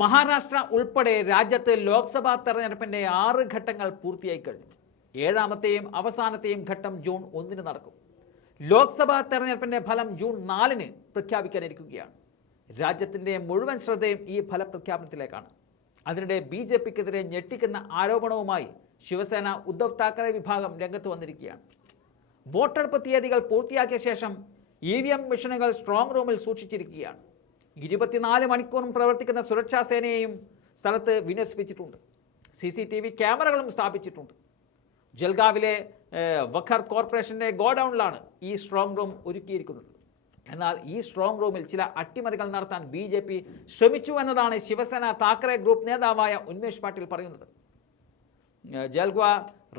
മഹാരാഷ്ട്ര ഉൾപ്പെടെ രാജ്യത്ത് ലോക്സഭാ തെരഞ്ഞെടുപ്പിന്റെ 6 ഘട്ടങ്ങൾ പൂർത്തിയായി കഴിഞ്ഞു. 7ാമത്തെയും അവസാനത്തെയും ഘട്ടം ജൂൺ 1 നടക്കും. ലോക്സഭാ തെരഞ്ഞെടുപ്പിന്റെ ഫലം ജൂൺ 4 പ്രഖ്യാപിക്കാനിരിക്കുകയാണ്. രാജ്യത്തിന്റെ മുഴുവൻ ശ്രദ്ധയും ഈ ഫലപ്രഖ്യാപനത്തിലേക്കാണ്. അതിനിടെ BJPക്കെതിരെ ഞെട്ടിക്കുന്ന ആരോപണവുമായി ശിവസേന ഉദ്ധവ് താക്കറെ വിഭാഗം രംഗത്ത് വന്നിരിക്കുകയാണ്. വോട്ടെടുപ്പ് തീയതികൾ പൂർത്തിയാക്കിയ ശേഷം EVM മെഷീനുകൾ സ്ട്രോങ് റൂമിൽ സൂക്ഷിച്ചിരിക്കുകയാണ്. 24 മണിക്കൂറും പ്രവർത്തിക്കുന്ന സുരക്ഷാ സേനയെയും സ്ഥലത്ത് വിന്യസിപ്പിച്ചിട്ടുണ്ട്. CCTV ക്യാമറകളും സ്ഥാപിച്ചിട്ടുണ്ട്. ജൽഗാവിലെ വഖർ കോർപ്പറേഷന്റെ ഗോഡൌണിലാണ് ഈ സ്ട്രോങ് റൂം ഒരുക്കിയിരിക്കുന്നത്. എന്നാൽ ഈ സ്ട്രോങ് റൂമിൽ ചില അട്ടിമറികൾ നടത്താൻ BJP ശ്രമിച്ചു എന്നതാണ് ശിവസേന താക്കറെ ഗ്രൂപ്പ് നേതാവായ ഉന്മേഷ് പാട്ടീൽ പറയുന്നത്. ജൽഗ്വ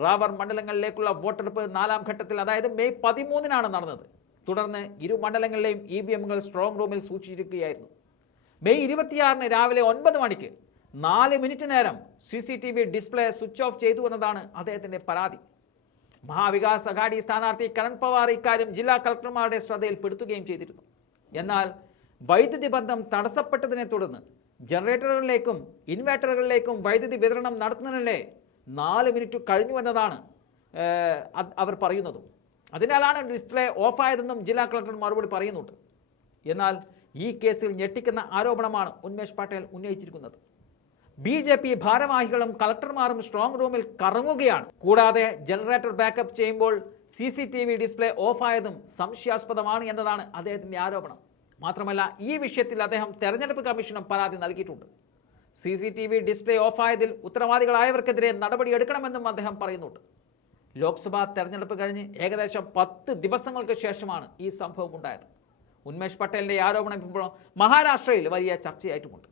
റാവർ മണ്ഡലങ്ങളിലേക്കുള്ള വോട്ടെടുപ്പ് 4ാം ഘട്ടത്തിൽ, അതായത് മെയ് 13 നടന്നത്. തുടർന്ന് ഇരു മണ്ഡലങ്ങളിലെയും EVMകൾ സ്ട്രോങ് റൂമിൽ സൂക്ഷിച്ചിരിക്കുകയായിരുന്നു. മെയ് 26 രാവിലെ 9 മണിക്ക് 4 മിനിറ്റ് നേരം CCTV ഡിസ്പ്ലേ സ്വിച്ച് ഓഫ് ചെയ്തു എന്നതാണ് അദ്ദേഹത്തിന്റെ പരാതി. മഹാവികാസ് അഘാടി സ്ഥാനാർത്ഥി കരൺ പവാർ ഇക്കാര്യം ജില്ലാ കളക്ടർമാരുടെ ശ്രദ്ധയിൽപ്പെടുത്തുകയും ചെയ്തിരുന്നു. എന്നാൽ വൈദ്യുതി ബന്ധം തടസ്സപ്പെട്ടതിനെ തുടർന്ന് ജനറേറ്ററുകളിലേക്കും ഇൻവേർട്ടറുകളിലേക്കും വൈദ്യുതി വിതരണം നടത്തുന്നതിനെ 4 മിനിറ്റ് കഴിഞ്ഞുവെന്നതാണ് അവർ പറയുന്നതും. അതിനാലാണ് ഡിസ്പ്ലേ ഓഫായതെന്നും ജില്ലാ കളക്ടർ മറുപടി പറയുന്നുണ്ട്. എന്നാൽ ഈ കേസിൽ ഞെട്ടിക്കുന്ന ആരോപണമാണ് ഉന്മേഷ് പാട്ടേൽ ഉന്നയിച്ചിരിക്കുന്നത്. BJP ഭാരവാഹികളും കളക്ടർമാരും സ്ട്രോങ് റൂമിൽ കറങ്ങുകയാണ്. കൂടാതെ ജനറേറ്റർ ബാക്കപ്പ് ചെയ്യുമ്പോൾ CCTV ഡിസ്പ്ലേ ഓഫായതും സംശയാസ്പദമാണ് എന്നതാണ് അദ്ദേഹത്തിന്റെ ആരോപണം. മാത്രമല്ല, ഈ വിഷയത്തിൽ അദ്ദേഹം തെരഞ്ഞെടുപ്പ് കമ്മീഷനും പരാതി നൽകിയിട്ടുണ്ട്. CCTV ഡിസ്പ്ലേ ഓഫായതിൽ ഉത്തരവാദികളായവർക്കെതിരെ നടപടിയെടുക്കണമെന്നും അദ്ദേഹം പറയുന്നുണ്ട്. ലോക്സഭാ തെരഞ്ഞെടുപ്പ് കഴിഞ്ഞ് ഏകദേശം 10 ദിവസങ്ങൾക്ക് ശേഷമാണ് ഈ സംഭവം ഉണ്ടായത്. ഉന്മേഷ് പട്ടേലിന്റെ ആരോപണം ഇപ്പോൾ മഹാരാഷ്ട്രയിൽ വലിയ ചർച്ചയായിട്ടുമുണ്ട്.